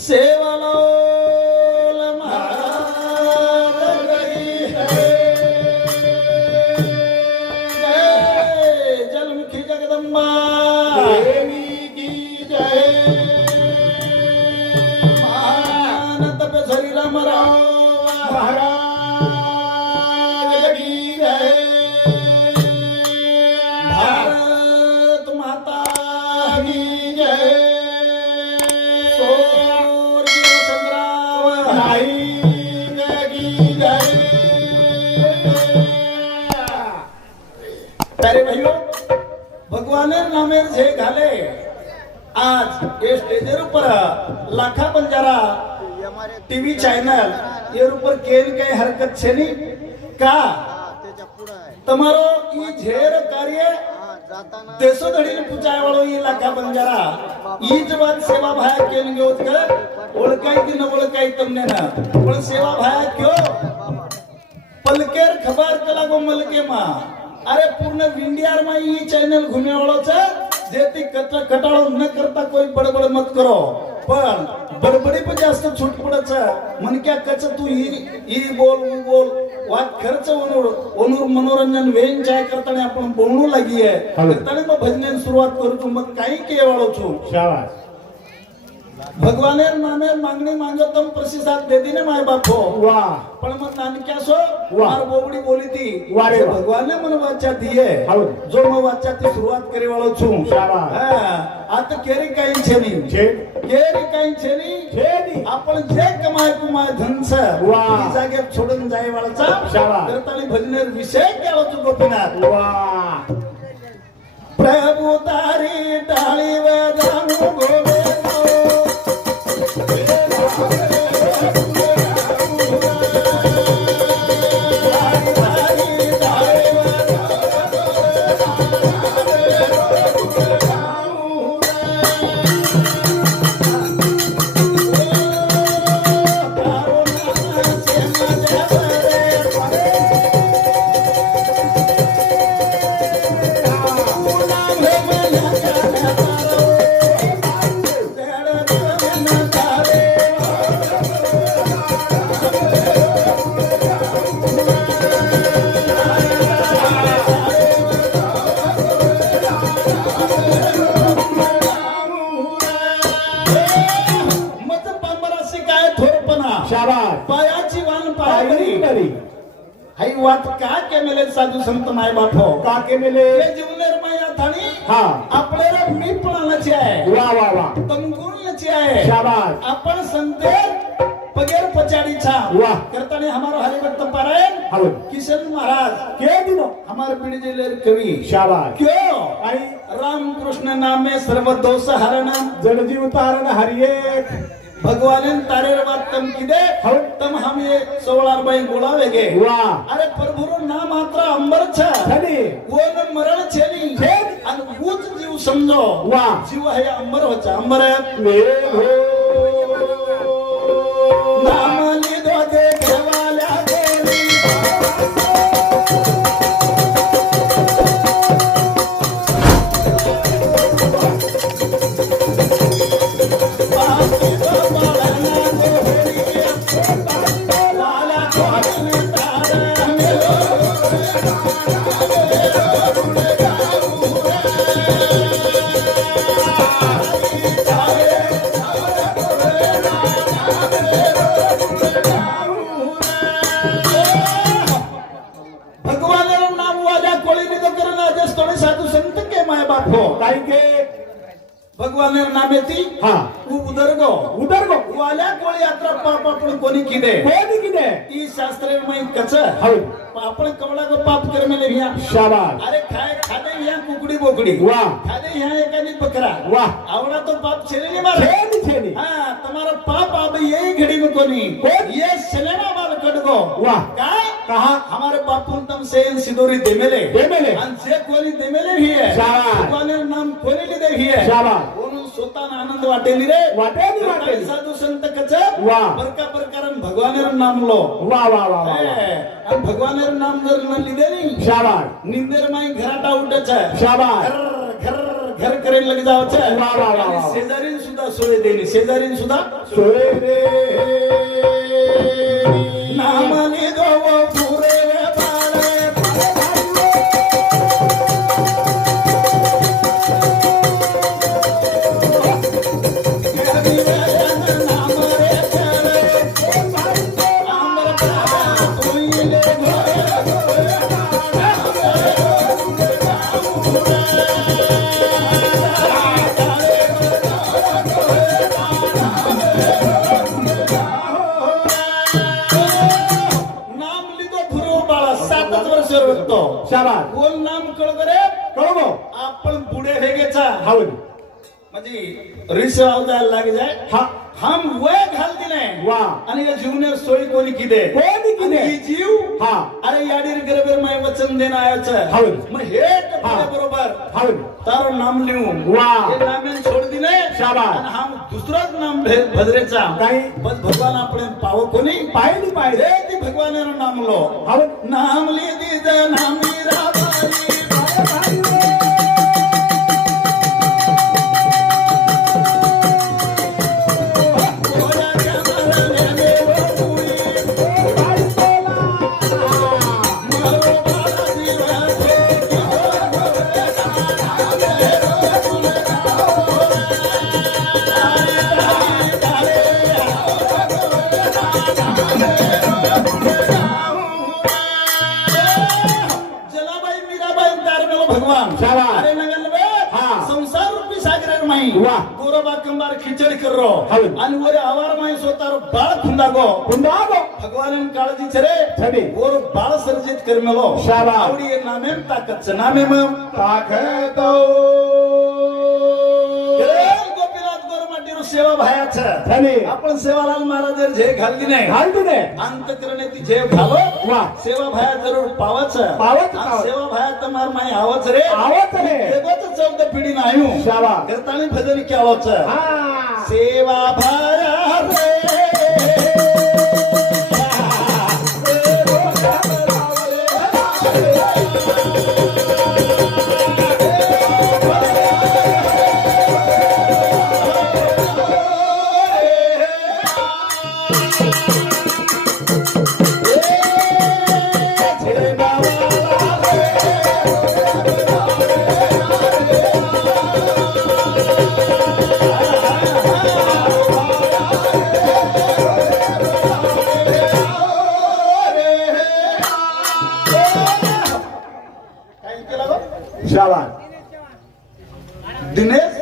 सेवालो महाराज गई है। जय जलमुखी जगदम्बा देवी की जय। महान तपस्वी रामराव महाराज की जय। भारत माता की जय। स्वर्गीय संग्राम भाई की जय। प्यारे भाइयों, भगवान नामे जे घाले आज ये स्टेजर ऊपर लाखा बंजारा टीवी चैनल ये ऊपर केन कई हरकत छे नी का તમારો ઈ ઝેર કાર્ય દેશો ધડીને પૂછાય વાળો ઈ લાખા બંજારા ઈ જ વાત સેવા ભાયા કેન ગયો કે ઓળખાય કે ન ઓળખાય તમને ના પણ સેવા ભાયા કયો પલકેર ખબર કલાગો મલકે માં अरे पूर्ण विंडियार में ये चैनल घूमे वालों से जेती कटाळो न करता कोई बडबड मत करो पण बडबडी पे जास्त छूट पडच मन क्या कच तू ही बोल वाद खर्च ओनूर मनोरंजन वेन चाय करताने आपण बोलणू लागी आहे करताने मग भजनेन सुरुवात करू तू मग काही के वाळो छु शाबाश। भगवानेर नामे मागणी मांगो तम प्रतिसाद देती ने माय बापो वाह पण मग नानक्या सो वाह। मार बोबडी बोली ती वारे वाह। भगवान ने मन वाचा दिए जो मैं वाचा ती सुरुवात करे वाळो छु शाबाश। हां आता केरी काही छे नी छे केरी काही छे नी आपण जे कमाय कुमाय धन छ वाह। ती जागे छोडून जाय वाळाचा शाबाश। करताली भजनेर विषय केलो छु गोपीनाथ वाह। प्रभु तारी टाळी वाजानु गोविंद पायाची वान पायरी हाई वात का के मेले साधू संत माय बापो का के मेले हे जीवनेर माया थानी हा आपल्याला मी पणाची आहे वाह वाह वाह तमगुणची आहे शाबाश। आपण संते पगेर पचाडीचा वाह। करताने हमारो हरिभक्त पारायण हाउ किशन महाराज के दिनो हमारे पीढ़ी जिले कवि शाबाश। क्यों आई राम कृष्ण नाम में सर्व दोष हरण जगजीव तारण हरिये भगवान तारेर बात तम किदे हाउ तम हम ये 16 बाई गोळावेगे वाह। अरे प्रभुरो नाम मात्र अंबर छ छनी कोण मरण छेनी आणि ऊच जीव समजो वाह। जीव है अंबर होचा अंबर है मेरे हो नाम लिदो देवाल्या देवी भगवान नामे ती हा उदरगो वाल्या कोळी यात्रा पाप आपण कोणी किदे ती शास्त्रे में कच हाउ आपण कवडा को पाप कर मेले भिया शाबाश। अरे खाए खादे भिया कुकड़ी बोकड़ी वाह। खादे भिया एकानी बकरा वाह। आवडा तो पाप छेली मार छेनी हां तुम्हारा पाप अब यही घड़ी में कोनी ये सिनेमा मार कटगो वाह। काय कहा हमारे बापू तम से सिदोरी देमेले आणि जे कोणी देमेले भी है शाबाश। भगवान नाम कोणी दे भी है शाबाश। कोण स्वतः आनंद वाटेली रे वाटेली साधू संत कच वाह। बरका प्रकारन भगवानेर नाम लो वाह वाह वाह वाह आणि भगवानेर नाम जर न लिदे नी शाबाश। निंदेर माई घराटा उठच शाबाश। घर घर घर करेन लगे जावचं वा, वा, वा, आणि वा. शेजारीन सुद्धा सोय देणे शेजारीन सुद्धा सोय रे नामने गो पुरे बाळे शाबास कोण नाम कळगरे कळगो आपण पुढे हे घ्यायचा हावल म्हणजे रिसवाव जायला लागे जाय हा हम वय घाल दिले वा आणि या जीवने सोयी कोणी किदे कोणी किदे? आणि ही जीव हा अरे याडीर गरबेर माय वचन देणं आयचं हावल मग हे हा. बरोबर हावल तारो नाम लिहू वा. हे नामेन सोड दिले शाबास. आणि हम दुसराच नाम भद्रेचा काही? बस भगवान आपण पाव कोणी पाहिली पाहिजे हे ती भगवान नाम लो हावल नाम ली दीज नामी राबाई भगवान शाबास. अरे नगल बे हा. संसार रूपी सागर माई वा. गोरबा कंबार खिचडी करो हवं. आणि वरे आवार माई स्वतः बाळ खुंदागो कुंदागो भगवान काळजी छरे छडे. गोर बाळ सर्जित करमेलो शाबास. आवडी नामे ताकत नामे मग ताकतो गोपीनाथ गोरमाटीरू सेवा भायाचं छडे. आपण सेवालाल महाराज झे घालली नाही घालतो ने अंतकरणे ती झे घालो वा. सेवा भाया जरूर पावच पावच, आणि पावच. सेवा भाया तमार माई आवच रे आवत रे देवच चौदा पिढी नाही शाबास. करताना भजन केवाच हा सेवा भाया रे शाबास. दिनेश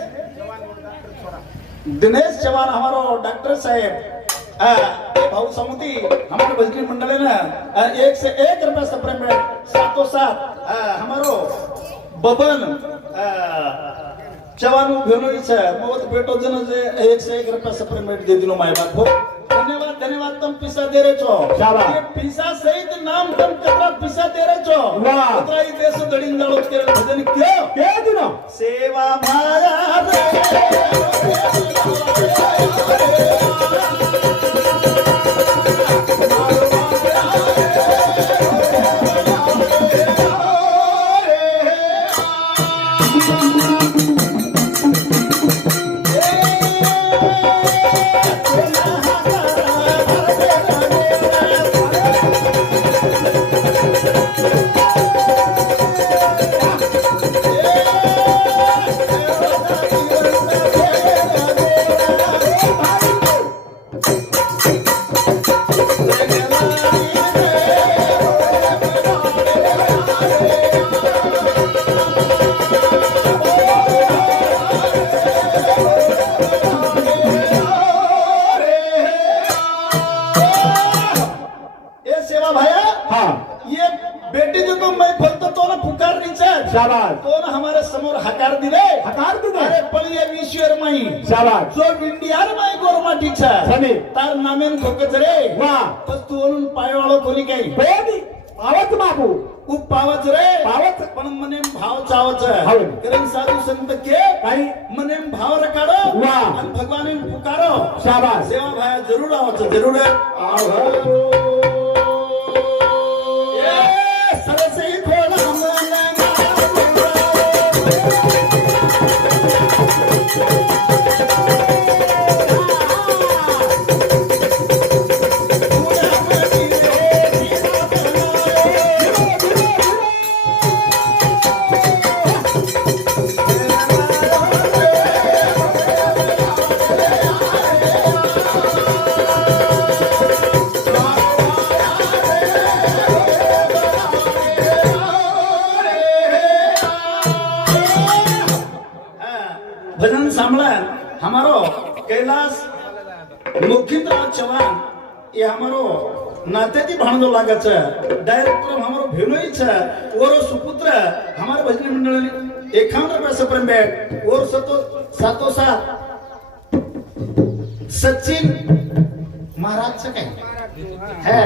दिनेश चौहान हमारो डॉक्टर साहेब भाऊ समुदी हमारे भजनी मंडल है ना 1 से 1 रुपया सप्लीमेंट सातों सात हमारो बबन चौहान भेनो मवत बेटो जन 1 से 1 रुपया सप्लीमेंट दे दिनो माय बाप को धन्यवाद धन्यवाद तुम पिसा दे रहे छो शाबास. ये पिसा सहित नाम तुम कतरा पिसा दे रहे छो वाह. कतरा ही देश दड़िन जालो तेरे भजन क्यों के दिनो सेवा माया रे ये सेवा भाया हा ये बेटी जो तुम मैं फलतो तो ना पुकार नहीं चाह शाबास. तो ना हमारे समोर हकार दिले हकार दिले. अरे पण ये विश्वर माई शाबास. जो इंडियार माई गोरमाटी छा छडे. तार नामेन खोकच रे वा. पण तू ओळून पायवाळो कोणी काही कोणी आवत बाबू खूप पावच रे पावच. पण मने भाव चावच हाव. कारण साधू संत के काही मने भाव रकाडो वा. आणि भगवान पुकारो शाबास. सेवा भाया जरूर आवच जरूर आहो सरसे खोला मन मुखिंद्रनाथ चौहान ये हमारो नाते की भाणदो लागच डायरेक्टर हमारो भेनोई छ और सुपुत्र हमारे भजनी मंडळ ने 51 रुपया सप्रम बैठ और सातो सा सचिन महाराज से है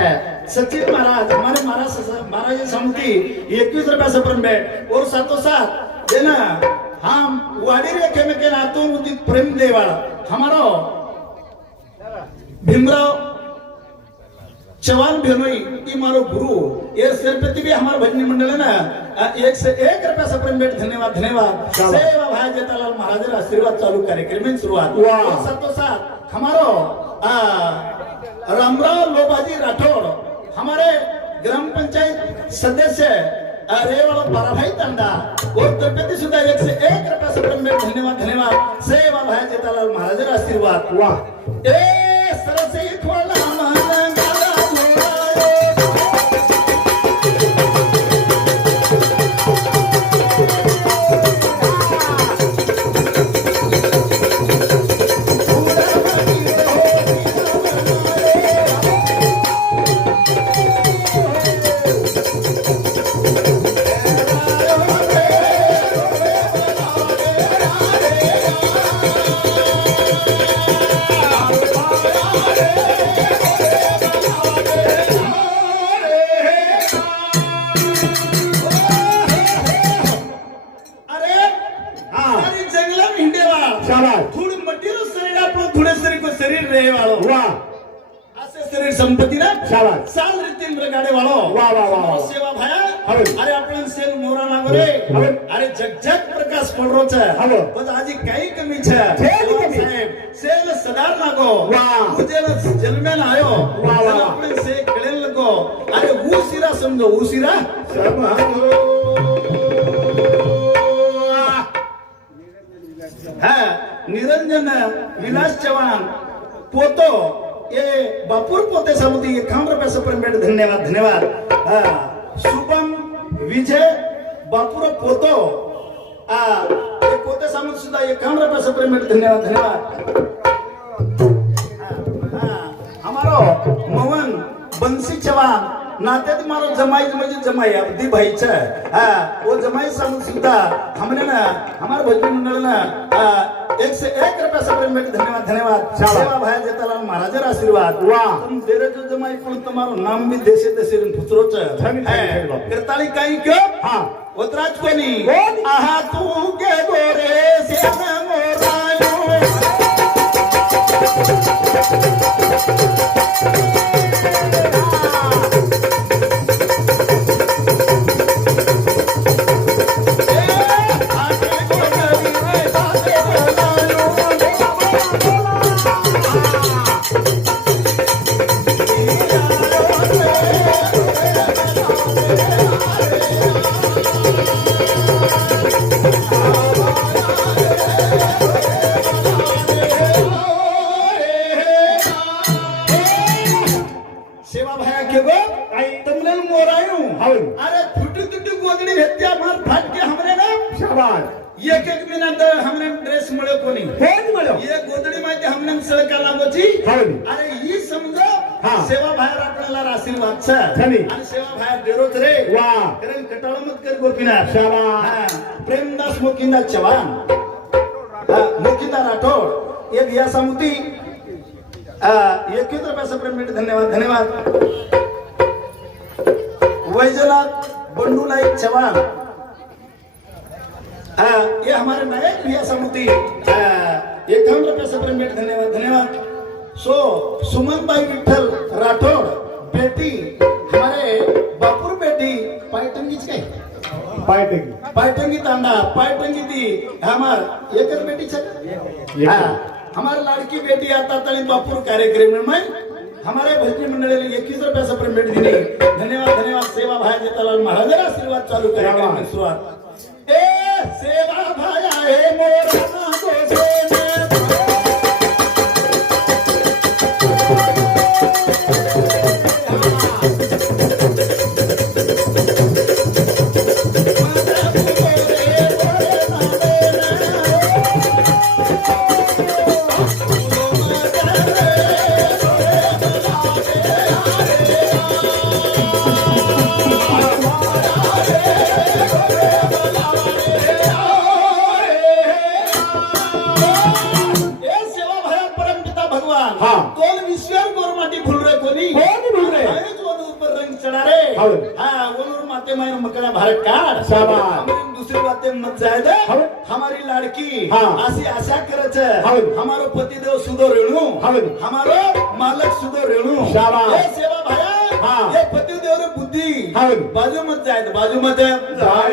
सचिन महाराज हमारे महाराज समिति 21 रुपया सप्रम बैठ और सातो साथ देना हम वाडी रेखे में के नातों उदित प्रेम देवा हमारो भीमराव चौहान भेनोई ई मारो गुरु ये सिरपति भी हमारे भजनी मंडल है ना 1 से 1 रुपया सप्रम बैठ धन्यवाद धन्यवाद सेवा भाई जेठालाल महाराज रा आशीर्वाद चालू कार्यक्रम में शुरुआत और सातो साथ हमारो रामराव लोबाजी राठौड़ हमारे ग्राम पंचायत सदस्य रेवाड़ा बाराभाई तांडा और तर्फे सुद्धा 1 से 1 रुपया सप्रम बैठ धन्यवाद धन्यवाद सेवा भाई जेठालाल महाराज रा आशीर्वाद वाह ए सरसे खोला संपत्ती ना साल रीतीन गाडे वालो वाह वाह वाह सेवा भाया अरे आपण सेल मोरा लागो रे अरे जग प्रकाश पडरो छ पण आजी काही कमी छ साहेब सेल सदार लागो वाह उजेल जन्मेन आयो वाह आपण से कळेल लगो अरे उसिरा समजो उसिरा हां निरंजन विलास चव्हाण पोतो ये बापूर पोते समिति 51 रुपया सप्रम बैठ धन्यवाद धन्यवाद शुभम विजय बापूर पोतो ये पोते समिति सुद्धा 51 रुपया सप्रम बैठ धन्यवाद धन्यवाद हमारो मोहन बंसी चव्हाण नात्यात मारो जमाई म्हणजे जमाई अब्दी भाई छ वो जमाई समिति सुद्धा हमने ना हमारे भजनी मंडल ना 1 से 1 रुपया सप्रम बैठ धन्यवाद धन्यवाद सेवा भाई जेठालाल महाराज रा आशीर्वाद वाह तुम तेरे जो जमाई पण तुम्हारो नाम भी देशे देशे फुसरो छ करताली काई क्यों हां उतराज कोनी आहा तू के गोरे से मोरायो एक मिनट हमने ड्रेस मिले कोनी ये गोदडी माहिती हमने सळका लागोची अरे ही समजो सेवा बाहेर आपल्याला आशीर्वाद छ आणि सेवा बाहेर देरोच रे वाह कारण कटाळ मत कर गोपीनाथ शाबास प्रेमदास मुकिंदा चव्हाण मुकिंदा राठौड़ एक या समिति 21 रुपया सप्रम बैठ धन्यवाद धन्यवाद वैजनाथ बंडूलाई चव्हाण ये हमारे नायक भी समिति 51 रुपया सप्रम बैठ धन्यवाद धन्यवाद सो सुमन भाई विठल राठौड़ बेटी हमारे बापुर बेटी पायटंगीच काय पायटंगी तांडा पायटंगी दी हमार एकच बेटी छ हमारे लाड़की बेटी आता तनी बापुर कार्यक्रम में हमारे भजनी मंडल ने 21 रुपया सप्रम बैठ दिने धन्यवाद धन्यवाद सेवा भाई जेठालाल महाराज आशीर्वाद चालू कार्यक्रम में शुरुआत सेवा भाया है मोरा दोसे में हाँ। तोल विश्वर गोरमाटी भूल रे कोनी कोनी भूल रे। आए जो ऊपर रंग चढ़ा रे हवे। हाँ वोलूर माते मायर मकड़ा भारत काट शाबाश। हमारी दूसरी बातें मत जाए दे हवे। हमारी लड़की हाँ। आशी आशा करत हवे। हमारो पतिदेव सुधो रेणु हवे। हमारो मालक सुधो रेणु शाबाश। ये सेवा भाया हाँ। ये पतिदेव रे बुद्धि हवे। बाजू मत जाए दे बाजू मत जाए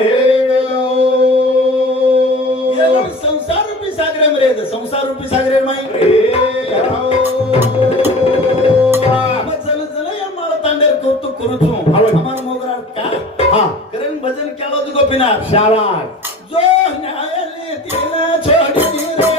ये लोग संसार रूपी सागरे में रहते संसार रूपी सागरे में मत चल चल या माळ तांडेर कौतुक करूचू हवे। हमार मोगरा का हाँ। करेन भजन केलो तुको पिनार शाबाश। जो न्यायालय तिला छोडी रे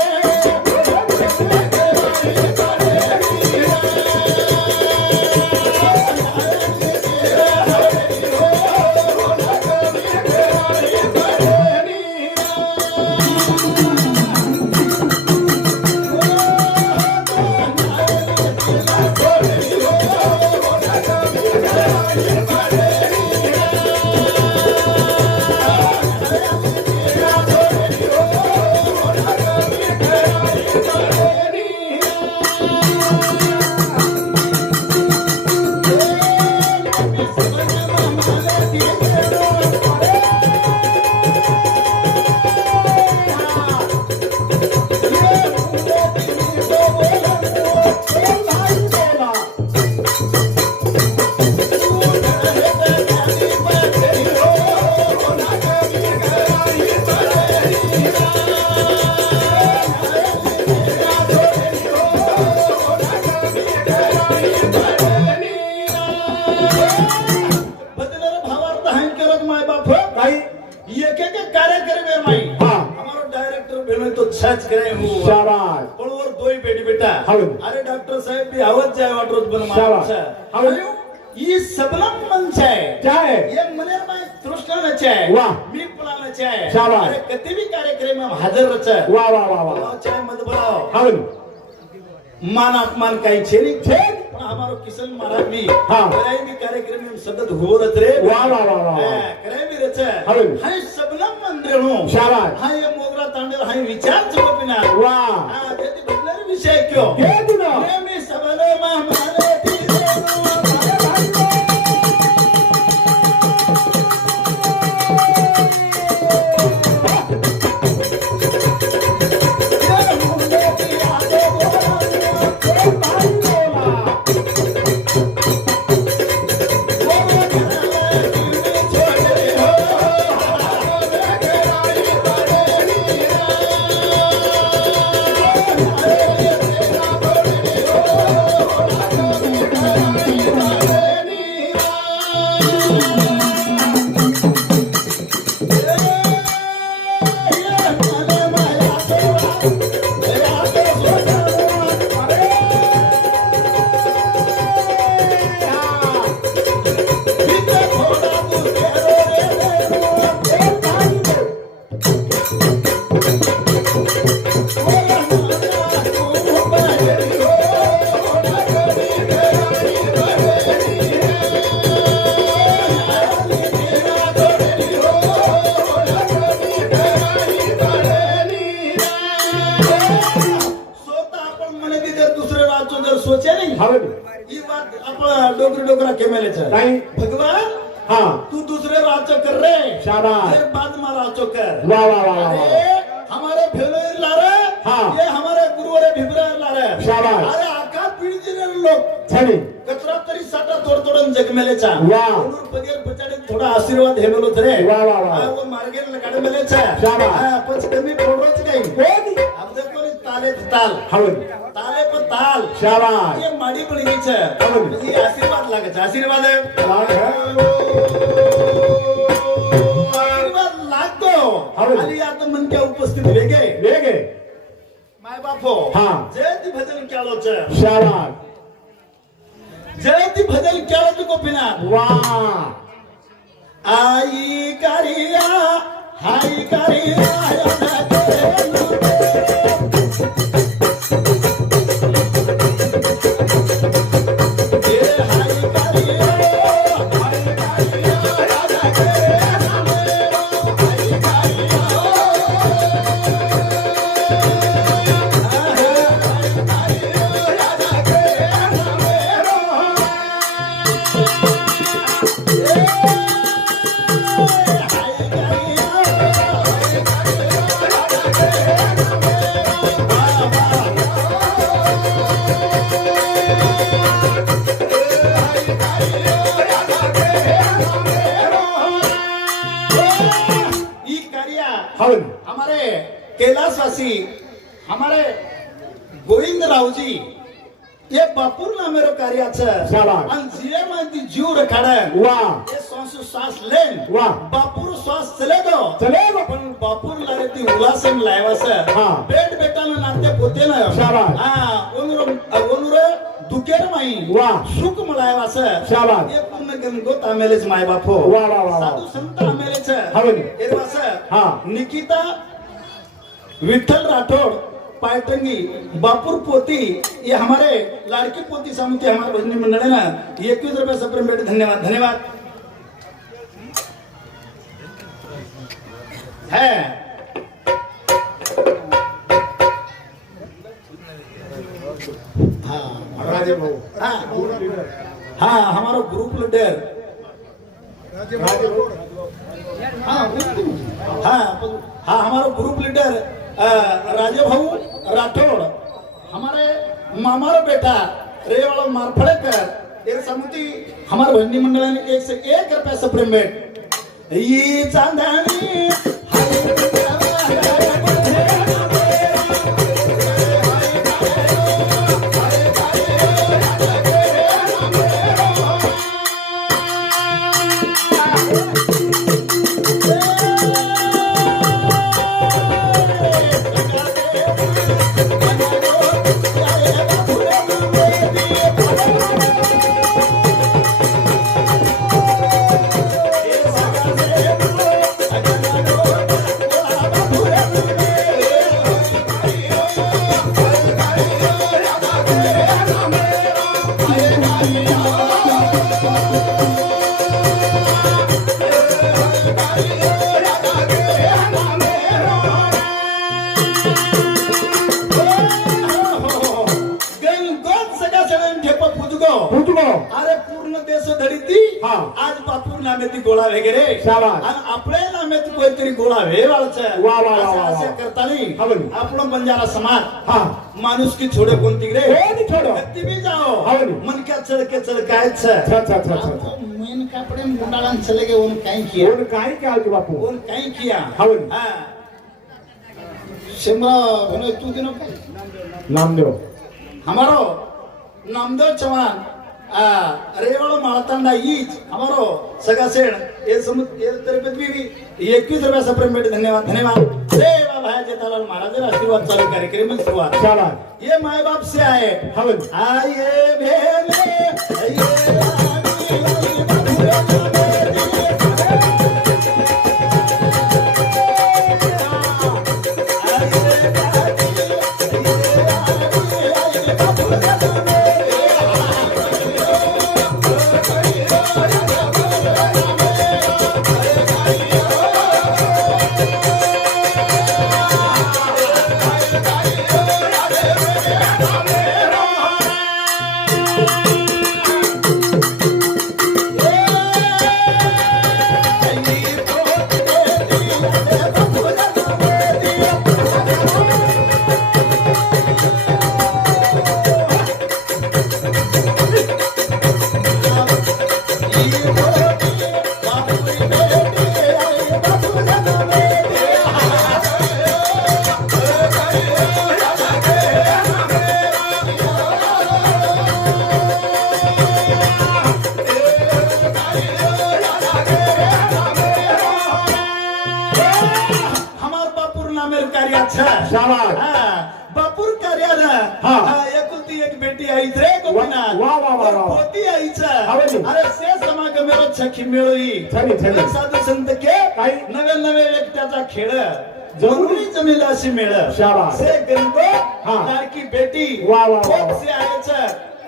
बदलर भावार्थ हाय करत माय बाप काही एक एक कार्यक्रम में माई हाँ। हमारो डायरेक्टर भेलो तो छच करे हूँ शाबाश। पळवर दोई बेटी बेटा हवे। अरे डॉक्टर साहेब भी आवत जाय वाटरोज बन शाबाश। हवे। अरे ये सबलम मन छाय जाए ये मनेर में तृष्णा न छाय वाह। मी पळा न छाय शाबाश। अरे कति भी कार्यक्रम में हाजिर रच वाह वाह वाह वाह बोलाव छाय मत बोलाव हवे मान अपमान काही छे नहीं छे पण हमारो किशन महाराज भी हाँ। कराई भी कार्यक्रम में सतत हो रत रे वाह वाह वाह वाह वाह। कराई भी रच हवे। हाय सबलम मन रेणू शाबाश। हाय ये मोगरा तांडेल हाय विचार चलो पिना वाह हा त्याची बदलर विषय क्यों हे दिनो मी सबले मामाले सोचे नहीं हवे ये बात आप डोगरी डोगरा के मेले छ काही भगवान हाँ तू दूसरे राज्य कर रे शाबाश। फिर बाद में राज्य कर वाह वाह वाह वाह अरे हमारे भेलो ला रे हाँ। ये हमारे गुरु रे भिबरा ला रे शाबाश। अरे आका पीढ़ी रे लोग छनी कचरा तरी साटा तोड़ तोड़न जग मेले चा वाह। उनुर पदियर बचाडे थोड़ा आशीर्वाद हे मेलो थरे वाह वाह वाह। वो मार्गे लगाडे मेले चा शाबाश। हां पच कमी पोडरोच काही कोणी अब देखो नी ताले ताल हवे ताले पर ताल शाबाश। ये माडी पड़ी गई छे हवे। ये आशीर्वाद लागे छे आशीर्वाद है आशीर्वाद लागतो हवे। आणि आता मन क्या उपस्थित वेगे वेगे माय बापो हाँ। जयती भजन केलो छे शाबाश। जयती भजन केलो तुको पिना वाह आई करिया हाय करिया ई कार्य हवन हमारे कैलाशवासी हमारे गोविंद रावजी ये बापूर ना मेरो कार्याचं शाबास. आणि जिरे मध्ये जीव रखाडन वाह ये श्वास लेन वाह. बापूर श्वास चले दो चले गो. पण बापूर लारे ती उलासन लायवास हा. पेट बेटानं नाते पोते ना शाबास. हा ओनुर दुकेर माई वाह. सुख मलायवास शाबास. ये पूर्ण गणगो तामेलेच माय बापो वाह, वाह, वाह, वाह. साधू संत आमेलेच हवन. एरवास हा. निकिता विठ्ठल राठौड़ पायटंगी बापुर पोती ये हमारे लाड़की पोती समिति हमारे भजनी मंडल है ना 21 रुपए सप्रेम बेटे धन्यवाद धन्यवाद है राजे भाऊ हाँ हाँ हमारा ग्रुप लीडर राजे भाऊ हाँ हाँ हाँ हमारा ग्रुप लीडर राजे भाऊ राठौड़ हमारे मामारो बेटा रेवाड़ा मारफड़कर ये समिति हमारे भंडी मंडल ने 1 से 1 रुपया सप्रेम बेट ये चांदनी अरे पूर्ण देश धडीती हा. आज बापूर नामे ती गोळा वगैरे शाबास. आणि आपल्या नामे ती कोणतरी गोळा वेवाळचं वा, वा, वा, वा, वा. असं करतानी हवन. आपण बंजारा समाज हा माणूस की छोड़े कोण तिकडे कोणी छोडो? कत्ती भी जाओ हवन. मन क्या चढ़के चढ़कायच अच्छा अच्छा अच्छा अच्छा मेन कापड़े में गुंडाळान चले गए उन काई किया कोण काय काय की बापू उन काई किया हवन. हां शिमला होने तू दिनो काय नामदेव हमारो नामदेव चौहान रेवाड़ा माळतांडा ईच हमारो सगा सेण ये समुद ये तरबेत भी 21 रुपया सप्रेम बेटे धन्यवाद धन्यवाद देवा भाई जेठालाल महाराज आशीर्वाद चालू कार्यक्रम में शुरुआत शाबास. ये माय बाप से आए हवन. आइए भेले आइए शाबास. बापूर कार्याला हा. एकुलती एक बेटी आईच रे गोपीनाथ वा, वा, वा, वा. पोती आईच आवडली. अरे से समागमेरो छखी मिळवी छली, छली. साधू संत के काही? नवे नवे एकट्याचा खेळ जरूरी जमेल अशी मेळ शाबास. से गणगो हा. लाडकी बेटी वा, वा, वा. पोत से आयच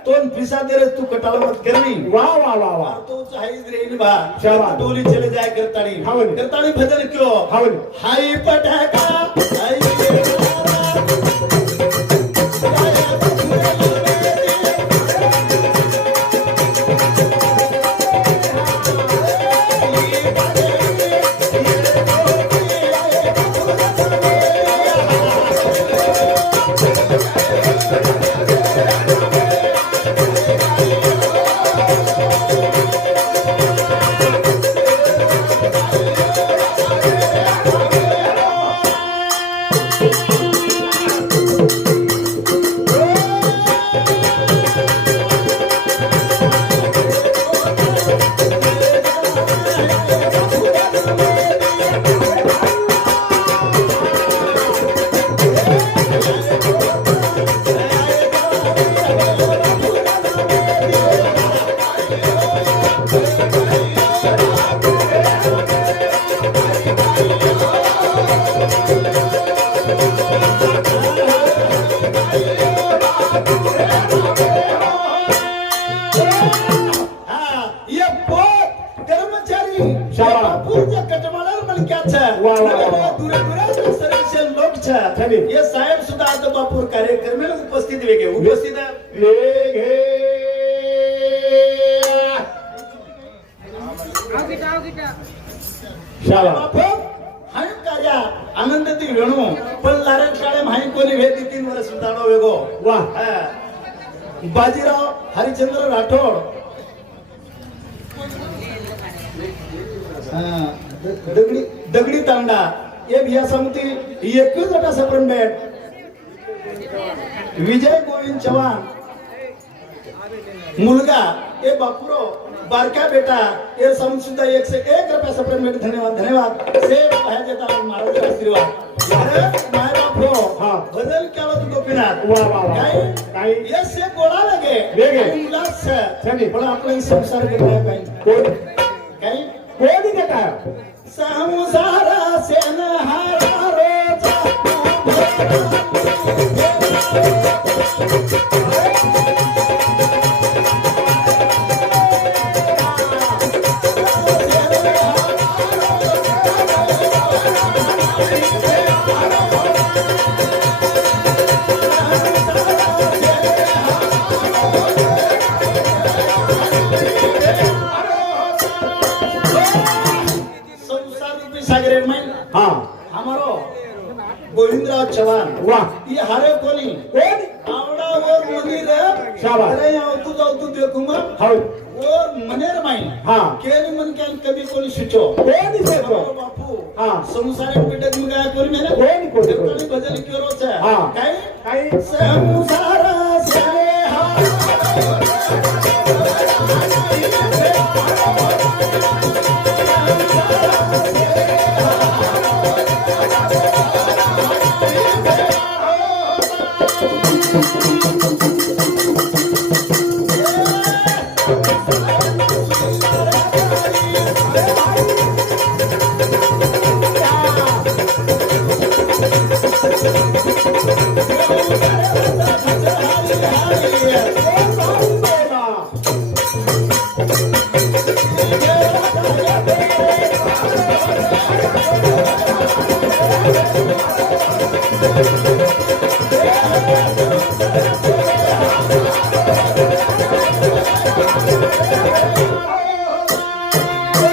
तोन पिसा दे रे तू कटाल मत करनी वा वा वा वा तो हाईज रे बा शाबास. टोली चले जाए करताड़ी हवन. करताड़ी भजन क्यों हवन. हाई पटाका हाई છે વાહ, વાહ, નવે વાહ. દૂરે દૂરે સર્વિસિયન લોક છે ખરી. એ સાહેબ સુધા આ તો બાપુર કાર્યક્રમે ઉપસ્થિત વેગે ઉપસ્થિત ले घे शाबास बापू हाय कार्या आनंदती वेणू पण लारण काळे माही कोणी वेदी 3 वर्ष सुधाडो वेगो वाह हा. बाजीराव हरिचंद्र राठोड हा. दगडी दगडी तांडा ये भिया समिती एकच गटा सप्रेम बेट विजय गोविंद चव्हाण मुलगा ए बापुरो बारका बेटा ये सम सुद्धा 101 रुपया सप्रेम बेट धन्यवाद धन्यवाद से भायाचे ताला मारो आशीर्वाद अरे माय बापो हा. बदल केला तू गोपीनाथ वाह, वाह, वाह. काय काय? ये से गोळा लगे वेगे. मुलाच छानी. पण आपला संसार केला काय कोण काय कोणी काय संसार सेन हारा रोजा संसार रूपी सागरे में हा हमारो गोविंदराव चव्हाण वाह ये हारे कोणी कोण आवडा और मुनी रे शाबास. अरे यहाँ तू जाऊ तू देखूंगा हाय और मनेर माई हा केली मन केन कभी कोणी सुचो कोणी सेतो हमारो बापू हा संसार पिटक में काय कोणी मेने कोणी कोणी कोणी भजन केरो छे हा. काय काय संसार से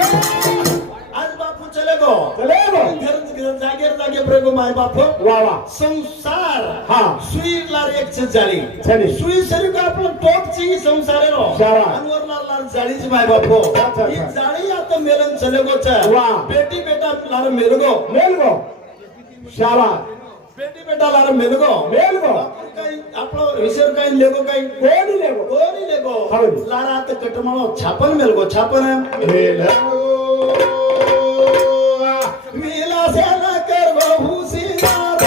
आज बापू चले गो चले गो. घर जागेर जागे प्रेगो माय बापू वाह वाह संसार हा. सुई लार एक च जाळी छानी. सुई सरी का आपण टोपची संसार रो शाबास. अनवर लार जाळीच माय बापू अच्छा, ही अच्छा. जाळी आता मेलन चले गो च वाह. बेटी बेटा लार मेलगो मेल गो शाबास बेटी बेटा लार मेलगो मेल गो काही आपलं विषय काही लेगो काही कोणी लेगो कोणी लेगो हवं. लारा आता कटमाळो छापन मेलगो छापन मेल मिला से न करवो हुसीनार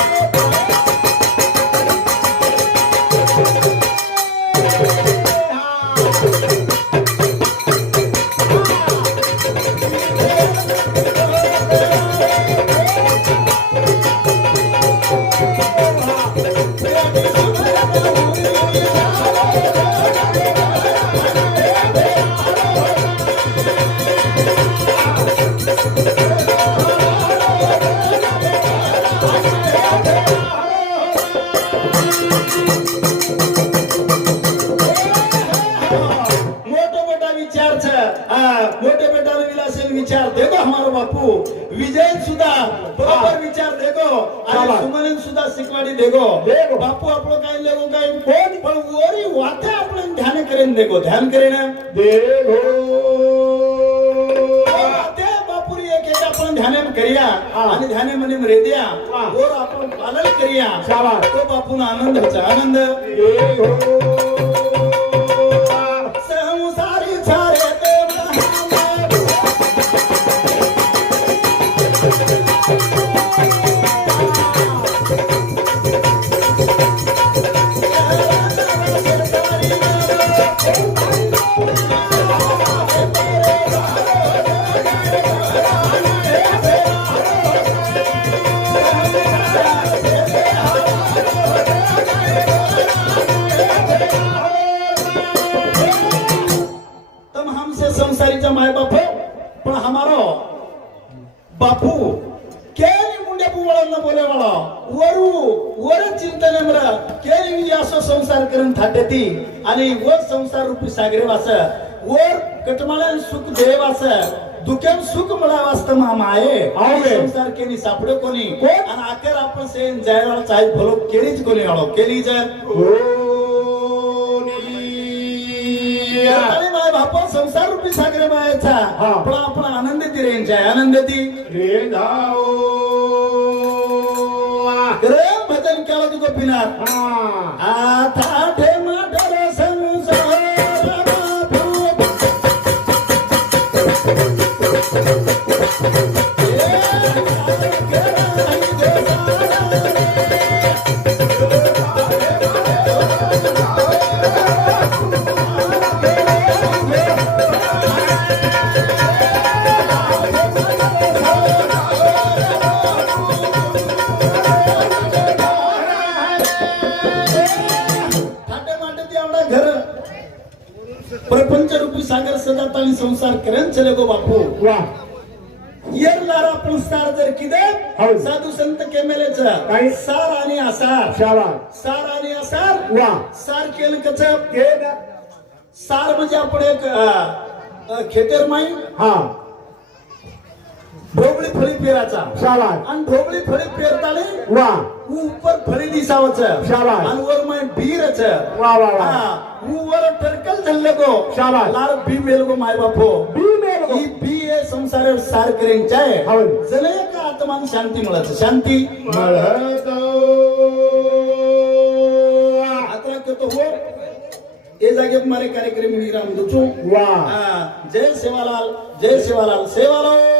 मोटो बेटा विचार छ मोटे बेटा ने विलासन विचार देखो हमारो बापू विजय सुधा बरोबर विचार देखो आणि शाबास. सुमन सुधा शिकवाडी देखो देखो. बापू आपलो काय लेगो काय कोण पण वरी वाते आपण ध्यान करेन देखो ध्यान करेन देगो वाते बापूरी एक एक आपण ध्यान करिया हा. आणि ध्यान मध्ये रेदिया हा. और आपण पालन करिया शाबास. तो बापून आनंद होचा आनंद देगो संसारी छारे ते महामाय संसारीचा माय बाप पण हमारो बापू न बोले वाला वर चिंतने मर केली असो संसार करून थाटेती आणि वर संसार रूपी सागरे वास वर कटमाळ्यान सुख देव वास दुखेम सुख मला वास्त मामा आहे संसार केली सापडे कोणी आणि आखेर आपण सेन जायला चाय भलो केलीच कोणी आलो केली जर माय बापा संसार रूपी सागरे मायाचा पण आपण आनंदी रेंज आहे आनंदी रे धाओ भजन केलं तू गोपीनाथ आता ठे माठर संसार प्रपंच रूपी सागर सदा ताणी संसार करेन चले गो बापू वाह येर लारा आपण सार जर किदे साधू संत केमेलेच काय सार आणि आसार शाबास सार आणि आसार वाह सार केलं कच केन सार म्हणजे आपण एक खेतर माई हा ढोबळी फळी पेराचा शाबास आणि ढोबळी फळी पेरताले वाह ऊपर फळी दिसावच शाबास आणि वर माय बीरच वाह वाह वाह वर टरकल झल्ले गो शाबास लार बी मेल गो माय बापो बी मेल गो ई बी ए संसार सार करेन चाय हवं जले का आत्मान शांती मिळत शांती मळतो आता तो हो ए जागेत मारे कार्यक्रम विराम दुचू वाह जय सेवालाल सेवालाल